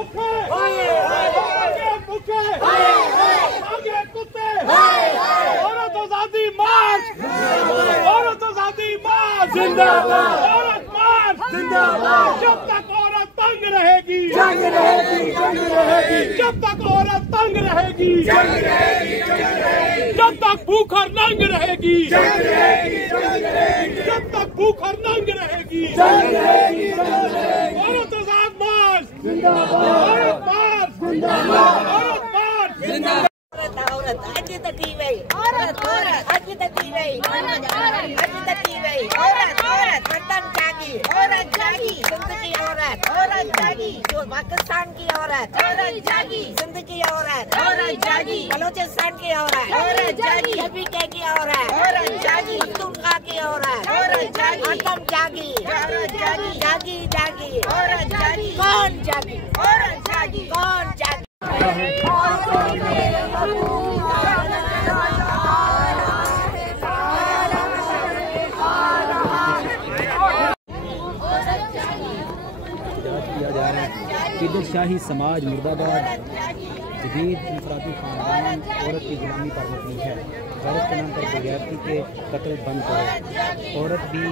भूखे, आगे भूखे, आगे कुत्ते, औरत आजादी मार्च, औरत आजादी मार्च, जिंदाबाद, औरत मार्च, जिंदाबाद। जब तक औरत तंग रहेगी, जंग रहेगी, जंग रहेगी। जब तक औरत तंग रहेगी, जंग रहेगी, जंग रहेगी। जब तक भूख और नंग रहेगी, जंग रहेगी, जंग रहेगी। जब तक भूख और नंग रहेगी, जंग रहेगी, जंग रहेगी। औरत आजाद मार्च, जिंदाबाद, औरत मार्च, जिंदाबाद, औरत मार्च, जिंदाबाद। औरत अज तक वही, औरत औरत अज तक वही, औरत अज तक वही, औरत औरत वतन जागी, औरत जागी, सिंध की औरत, औरत जागी, जो पाकिस्तान की औरत, औरत जागी, सिंध की औरत, औरत जागी, बलोचिस्तान की औरत, औरत जागी, KPK की औरत, औरत जागी, पख्तूनख्वा की औरत, औरत जागी, असम जागी, औरत जागी, जागी जागी, औरत जागी, कौन जागी, औरत जागी, कौन जागी। किया जा रहा है। किदर शाही समाज मुर्दाबाद। जदीद इंफरादी खानदान औरत की गुलामी पर मबनी है। औरत के नाम पर बेगैरती के कत्ल बंद करो। औरत भी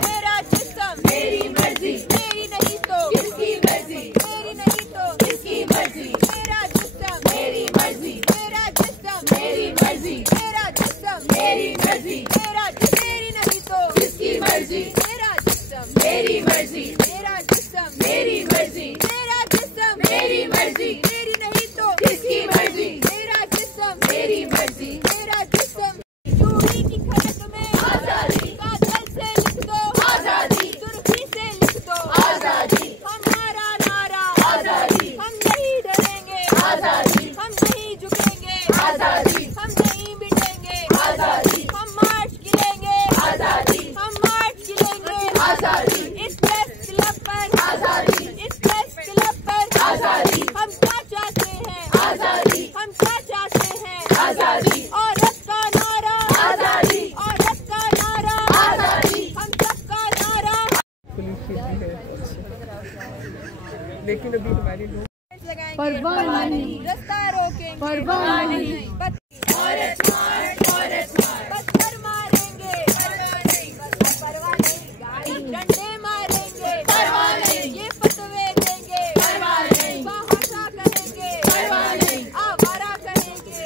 मेरा जिस्म मेरी मर्जी, मेरी नहीं तो किसकी मर्जी, मेरी नहीं तो किसकी मर्जी। मेरा जिस्म मेरी मर्जी, मेरा जिस्म मेरी मर्जी, मेरा जिस्म मेरी मर्जी, मेरा मेरी नहीं तो किसकी मर्जी। मेरा जिस्म मेरी मर्जी, मेरा जिस्म मेरी मर्जी, मेरा जिस्म मेरी मर्जी, मेरी नहीं तो किसकी मर्जी। मेरा जिस्म मेरी मर्जी, मेरा जिस्म। चूड़ी की खड़क में आजादी, काजल से लिख दो आजादी, सुर्खी से लिख दो आजादी। हमारा नारा आजादी, हम नहीं डरेंगे आजादी, हम नहीं झुकेंगे आजादी, हम नहीं मिटेंगे आजादी। हम मार्च गिरेंगे आजादी, हम मार्च गिरेंगे आजादी। इस प्रेस क्लब पर आजादी, इस प्रेस क्लब पर आजादी। हम क्या चाहते हैं आजादी, हम क्या चाहते हैं आजादी। औरत का नारा आजादी, औरत का नारा आजादी, हम सबका नारा। लेकिन अभी हमारे लोग परवाह नहीं, रास्ता रोकेंगे परवाह नहीं। औरत मार्च, औरत मार्च, पत्थर मारेंगे परवाह नहीं, परवाह नहीं। डंडे मारेंगे परवाह नहीं, ये फतवे देंगे परवाह नहीं। फहाशा करेंगे परवाह नहीं, आवारा करेंगे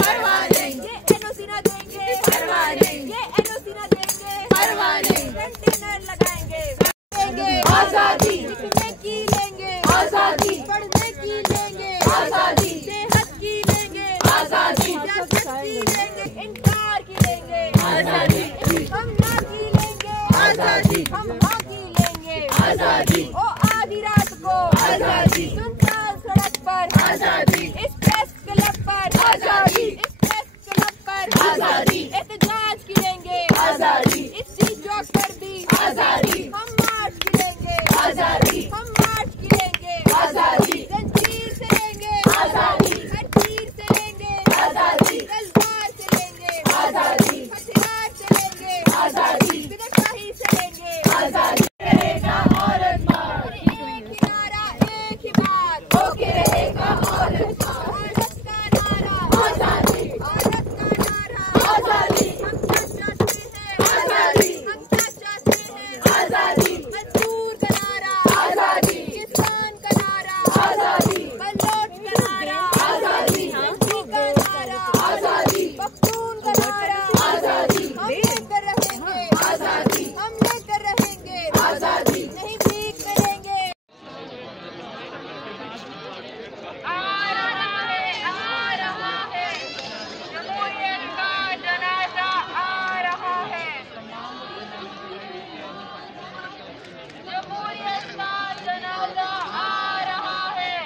परवाह नहीं। ये NOC न देंगे परवाह नहीं, ये NOC न देंगे परवाह नहीं। कंटेनर लगाएंगे आजादी, लिखने की लेंगे आजादी, पढ़ने की लेंगे आजादी, सेहत की लेंगे आजादी, सियासत की लेंगे, इनकार की लेंगे आजादी, हम ना की लेंगे आजादी, हम हाँ की लेंगे आजादी। ओ आधी रात को आजादी, सुनसान सड़क पर आजादी, इस प्रेस क्लब पर आजादी, इस प्रेस क्लब पर आजादी। एहतजाज की लेंगे आजादी, इस चौक पर भी आजादी। हम मार्च गिरेंगे आजादी, हम मार्च गिरेंगे आजादी। जंजीर से लेंगे आजादी, हथीर से लेंगे आजादी, तलवार से लेंगे आजादी, हथियार से लेंगे आजादी, बिदशाही से लेंगे आजादी। रहेगा औरत मार्च, एक ही नारा एक ही बात, होके रहेगा औरत मार्च। औरत का नारा आजादी, औरत का नारा आजादी। हम क्या चाहते हैं आजादी, हम क्या चाहते हैं आजादी। मजदूर का नारा आजादी, किसान का नारा आजादी, बलोच का नारा आजादी, हिंदू का नारा आजादी, पख्तून का नारा आजादी। हम लेकर रहेंगे आजादी, हम लेकर रहेंगे आजादी, नहीं भीख करेंगे। आ रहा है जमहूरियत का जनाजा, आ रहा है जमहूरियत का जनाजा, आ रहा है।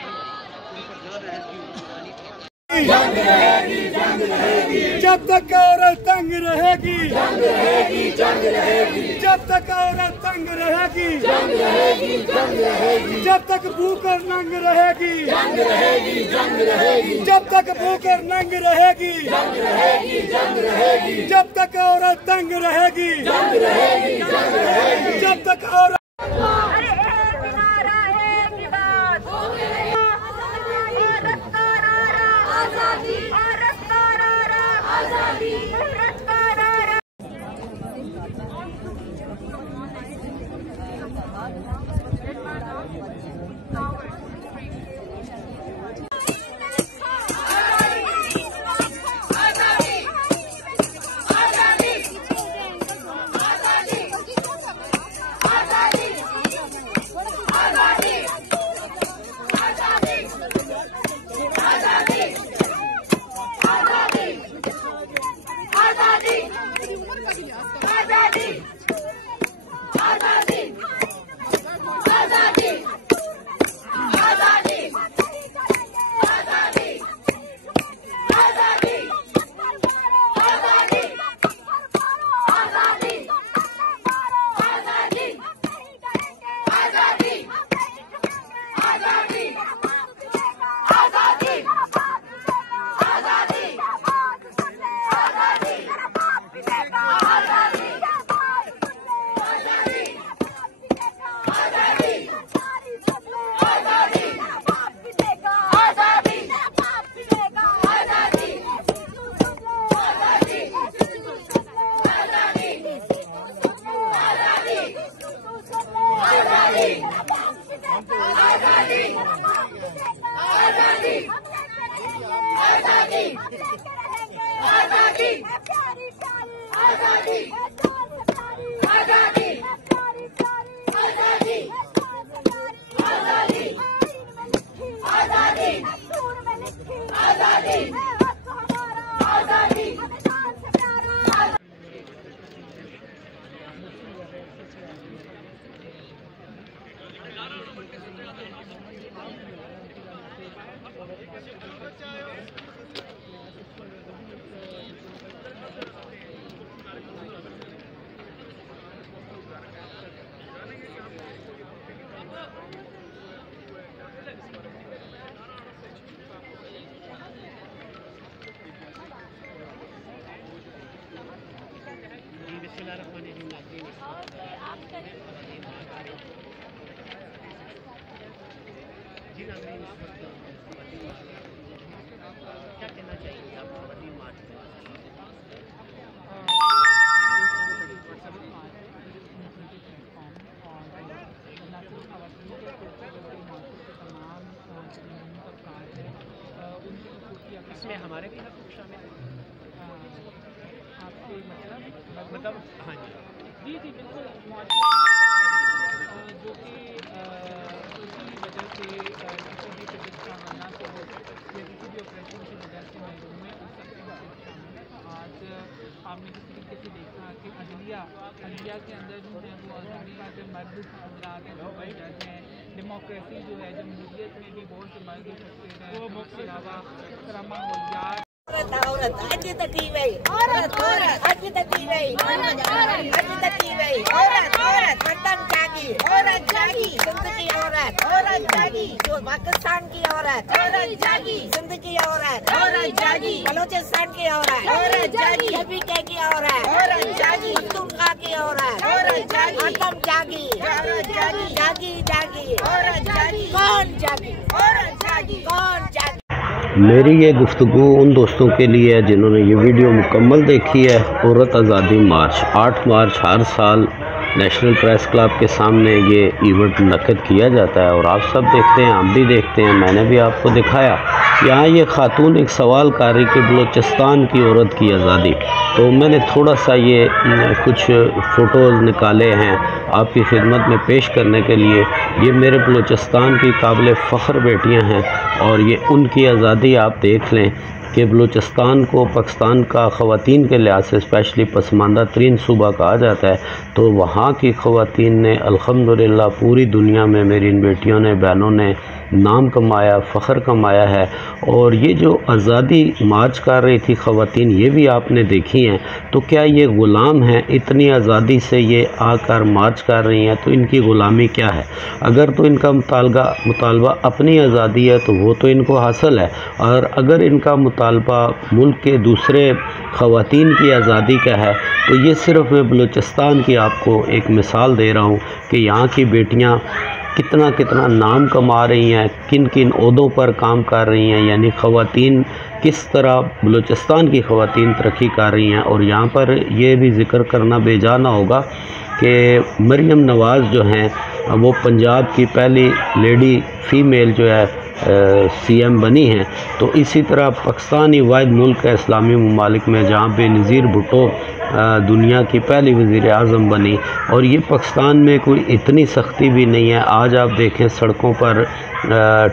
जंग रहेगी, जंग रहेगी। जब तक औरत तंग रहेगी, जंग रहेगी, जंग रहेगी। जब तक औरत तंग रहेगी, जंग रहेगी, जंग रहेगी। जब तक भूख और नंग रहेगी, जंग रहेगी, जंग रहेगी। जब तक भूख और नंग रहेगी, जंग रहेगी, जंग रहेगी। जब तक औरत तंग रहेगी, जंग रहेगी, जंग रहेगी। जब तक औरत अरे एक नारा एक बात, भारत का नारा आजादी, भारत का नारा। इसमें हमारे भी हक शामिल हैं। आपके मतलब हाँ जी जी बिल्कुल, जो कि उसी वजह से किसी भी तबियत का बनना तो या किसी भी ऑपरेशन की वजह से महरूम में उस सबके मदद शामिल है। तो आज आपने किस तरीके से देखा कि अदलिया के अंदर जो है वो आज़ादी का जो मर्द हजरात हैं, जो भाई जज हैं, डेमोक्रेसी जो है, जमहूरियत में भी बहुत से मर्द सकते हैं, उसके अलावा करामा औलिया औरत आज तक की गई, औरत औरत आज तक की गई, आज तक की गई, औरत औरत वतन जागी, औरत जागी, सिंध की औरत, औरत जागी, जो पाकिस्तान की औरत, औरत जागी, सिंध की औरत, औरत जागी, बलोचिस्तान की औरत, औरत जागी, के की औरत, औरत जागी, पख्तूनख्वा की औरत, औरत जागी, असम जागी, औरत जागी, जागी जागी, औरत जागी, कौन जागी, औरत जागी, कौन जागी। मेरी ये गुफ्तगू उन दोस्तों के लिए है जिन्होंने ये वीडियो मुकम्मल देखी है। औरत आज़ादी मार्च 8 मार्च हर साल नेशनल प्रेस क्लब के सामने ये इवेंट मुनक़्क़िद किया जाता है और आप सब देखते हैं, हम भी देखते हैं। मैंने भी आपको दिखाया यहाँ ये खातून एक सवाल कर रही कि बलूचिस्तान की औरत की आज़ादी, तो मैंने थोड़ा सा ये कुछ फ़ोटोज़ निकाले हैं आपकी खिदमत में पेश करने के लिए। ये मेरे बलूचिस्तान की काबिल फ़ख्र बेटियां हैं और ये उनकी आज़ादी आप देख लें कि बलूचिस्तान को पाकिस्तान का ख़वातीन के लिहाज से स्पेशली पसमानदा तरीन सूबा कहा जाता है, तो वहाँ की ख़वातीन ने अल्हम्दुलिल्लाह पूरी दुनिया में मेरी इन बेटियों ने, बहनों ने नाम कमाया, फ़ख्र कमाया है। और ये जो आज़ादी मार्च कर रही थी ख़वातीन, ये भी आपने देखी हैं, तो क्या ये ग़ुलाम हैं? इतनी आज़ादी से ये आकर मार्च कर रही हैं, तो इनकी ग़ुलामी क्या है? अगर तो इनका मुतालबा अपनी आज़ादी है तो वो तो इनको हासिल है, और अगर इनका मुतालबा मुल्क के दूसरे ख़वातीन की आज़ादी का है, तो ये सिर्फ़ मैं बलूचिस्तान की आपको एक मिसाल दे रहा हूँ कि यहाँ की बेटियाँ कितना कितना नाम कमा रही हैं, किन किन ओहदों पर काम कर रही हैं, यानी ख़वातीन किस तरह बलूचिस्तान की ख़वातीन तरक्की कर रही हैं। और यहाँ पर यह भी ज़िक्र करना बेजाना होगा कि मरियम नवाज़ जो हैं वो पंजाब की पहली लेडी फ़ीमेल जो है CM बनी हैं। तो इसी तरह पाकिस्तान ही वाहिद मुल्क है इस्लामी ममालिक में जहाँ बेनज़ीर भुट्टो दुनिया की पहली वज़ीर आज़म बनी। और ये पाकिस्तान में कोई इतनी सख्ती भी नहीं है। आज आप देखें सड़कों पर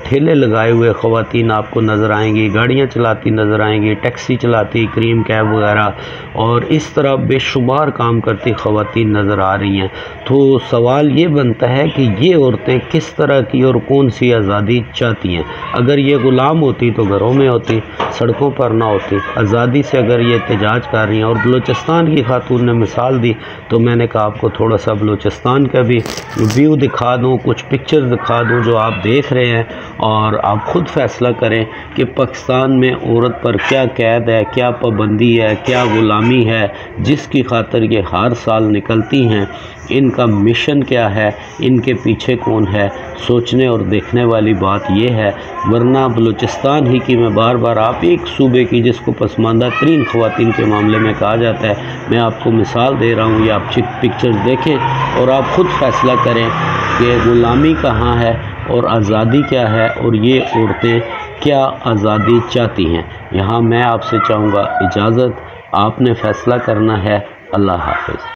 ठेले लगाए हुए ख़वातीन आपको नज़र आएंगी, गाड़ियाँ चलाती नज़र आएंगी, टैक्सी चलाती, क्रीम कैब वगैरह, और इस तरह बेशुमार काम करती ख़वातीन नज़र आ रही हैं। तो सवाल ये बनता है कि ये औरतें किस तरह की और कौन सी आज़ादी चाहती हैं। अगर ये ग़ुलाम होती तो घरों में होती, सड़कों पर ना होती। आज़ादी से अगर ये एहतजाज कर रही हैं, और बलूचिस्तान की खातून ने मिसाल दी, तो मैंने कहा आपको थोड़ा सा बलूचिस्तान का भी व्यू दिखा दूँ, कुछ पिक्चर दिखा दूँ जो आप देख रहे हैं, और आप ख़ुद फ़ैसला करें कि पाकिस्तान में औरत पर क्या कैद है, क्या पाबंदी है, क्या ग़ुलामी है, जिसकी खातिर ये हर साल निकलती हैं। इनका मिशन क्या है, इनके पीछे कौन है, सोचने और देखने वाली बात यह है। वरना बलूचिस्तान ही की मैं बार बार आप एक सूबे की जिसको पसमानदा तरीन ख़वातीन के मामले में कहा जाता है, मैं आपको मिसाल दे रहा हूँ। ये आप पिक्चर्स देखें और आप ख़ुद फ़ैसला करें कि ग़ुलामी कहाँ है और आज़ादी क्या है, और ये औरतें क्या आज़ादी चाहती हैं। यहाँ मैं आपसे चाहूँगा इजाज़त, आपने फ़ैसला करना है। अल्लाह हाफ़िज़।